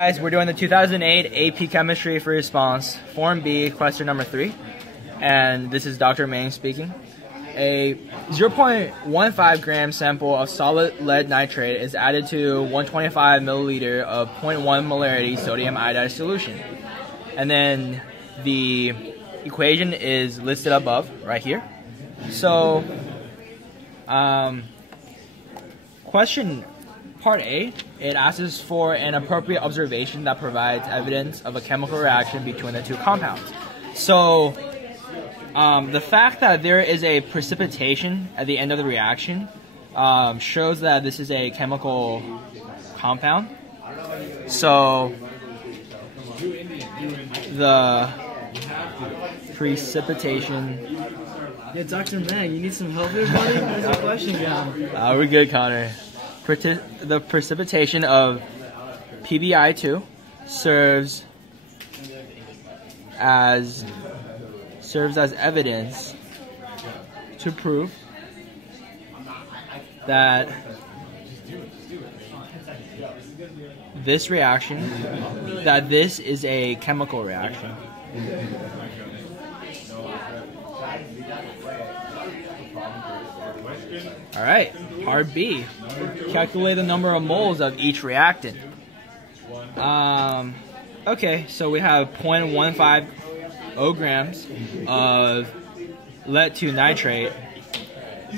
Guys, we're doing the 2008 AP Chemistry for Response, Form B, question number 3. And this is Dr. Mang speaking. A 0.15 gram sample of solid lead nitrate is added to 125 milliliter of 0.1 molarity sodium iodide solution. And then the equation is listed above, right here. So, question Part A, it asks for an appropriate observation that provides evidence of a chemical reaction between the two compounds. So, the fact that there is a precipitation at the end of the reaction shows that this is a chemical compound. So, the precipitation... Yeah, Dr. Mang, you need some help here, buddy? Where's the question going? We're good, Connor. The precipitation of PbI2 serves as evidence to prove that this is a chemical reaction. Alright, part B. Calculate the number of moles of each reactant. Okay, so we have 0.150 grams of lead to nitrate,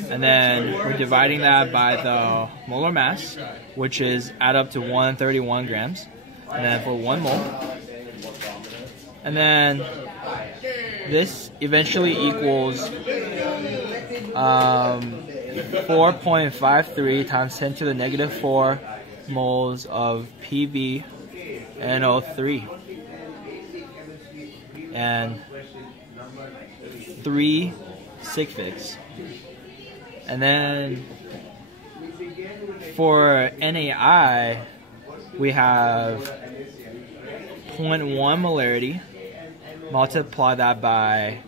and then we're dividing that by the molar mass, which is add up to 131 grams, and then for 1 mole. And then this eventually equals 4.53 times 10 to the negative 4 moles of PbNO3 and 3 sig figs. And then for NaI, we have 0.1 molarity, multiply that by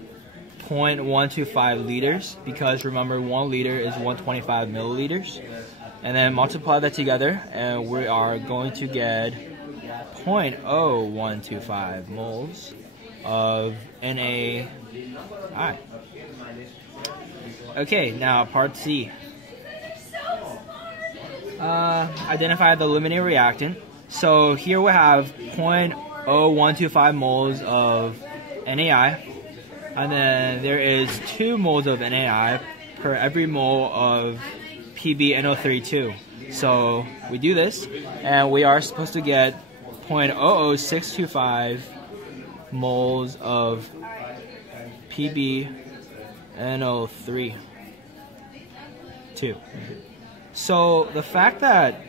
0.125 liters, because remember 1 liter is 125 milliliters, and then multiply that together and we are going to get 0.0125 moles of NaI. Okay, now part C. Identify the limiting reactant. So here we have 0.0125 moles of NaI, and then there is 2 moles of NaI per every mole of PbNO3 too. So we do this, and we are supposed to get 0.00625 moles of PbNO3 too. So the fact that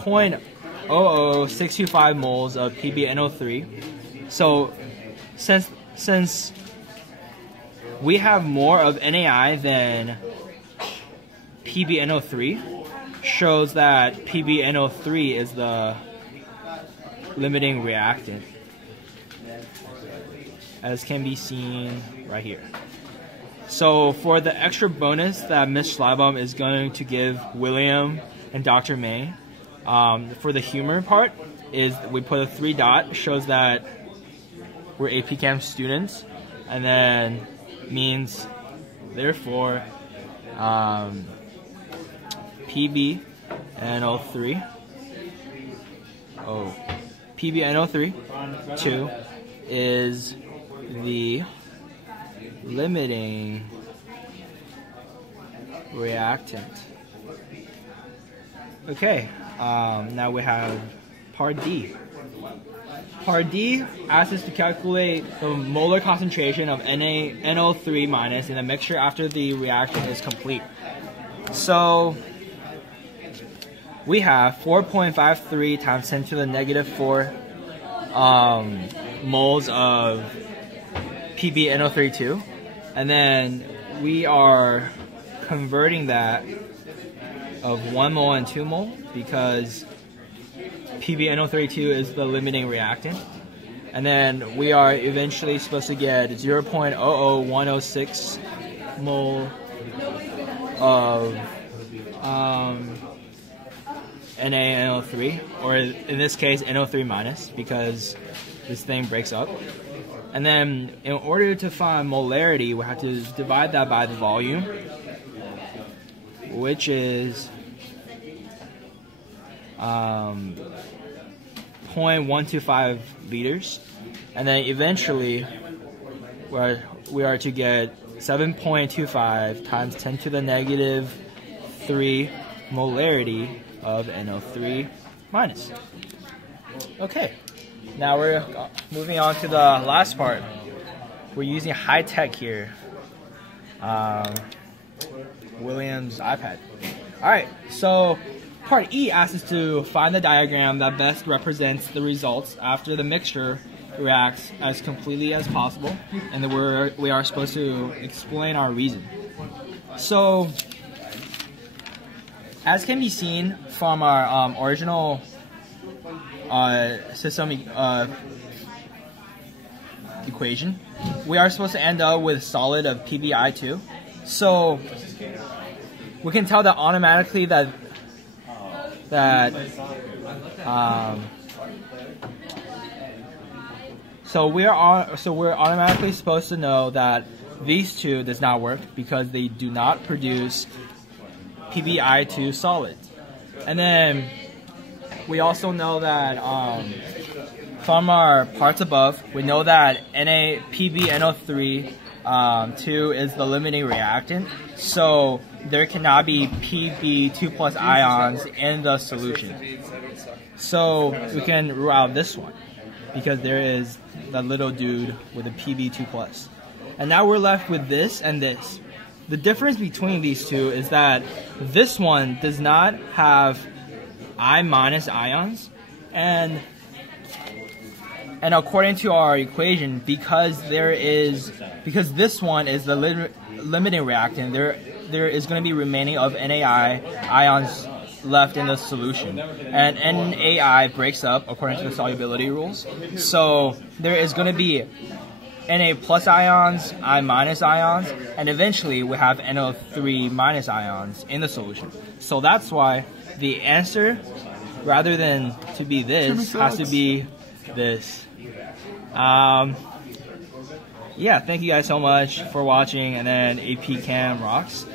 0.00625 moles of PbNO3, so since we have more of NaI than PbNO3, shows that PbNO3 is the limiting reactant, as can be seen right here. So for the extra bonus that Ms. Schleibbaum is going to give William and Dr. May, for the humor part, is we put a 3 dot, shows that we're AP Chem students, and then means therefore PbNO3 2 is the limiting reactant. Okay, now we have part D. Part D asks us to calculate the molar concentration of NaNO3 minus in the mixture after the reaction is complete. So we have 4.53 times 10 to the negative 4 moles of PbNO3 and then we are converting that of 1 mole and 2 mole because PbNO3 is the limiting reactant, and then we are eventually supposed to get 0.00106 mole of NaNO3, or in this case NO3 minus, because this thing breaks up. And then in order to find molarity, we have to divide that by the volume, which is 0.125 liters. And then eventually we are to get 7.25 times 10 to the negative 3 molarity of NO3 minus. Okay, now we're moving on to the last part. We're using high tech here. William's iPad. Alright, so part E asks us to find the diagram that best represents the results after the mixture reacts as completely as possible, and then we are supposed to explain our reason. So, as can be seen from our original system equation, we are supposed to end up with a solid of PbI2. So we can tell that automatically so we're automatically supposed to know that these two does not work because they do not produce PbI2 solids. And then we also know that from our parts above, we know that PbNO3 2 is the limiting reactant, so there cannot be Pb2 plus ions in the solution. So we can rule out this one because there is that little dude with a Pb2 plus. And now we're left with this and this. The difference between these two is that this one does not have I minus ions, and according to our equation, because this one is the limiting reactant, there is going to be remaining of NaI ions left in the solution, and NaI breaks up according to the solubility rules. So there is going to be Na plus ions, I minus ions, and eventually we have NO3 minus ions in the solution. So that's why the answer, rather than to be this, has to be this. Yeah, thank you guys so much for watching, and then AP Chem rocks.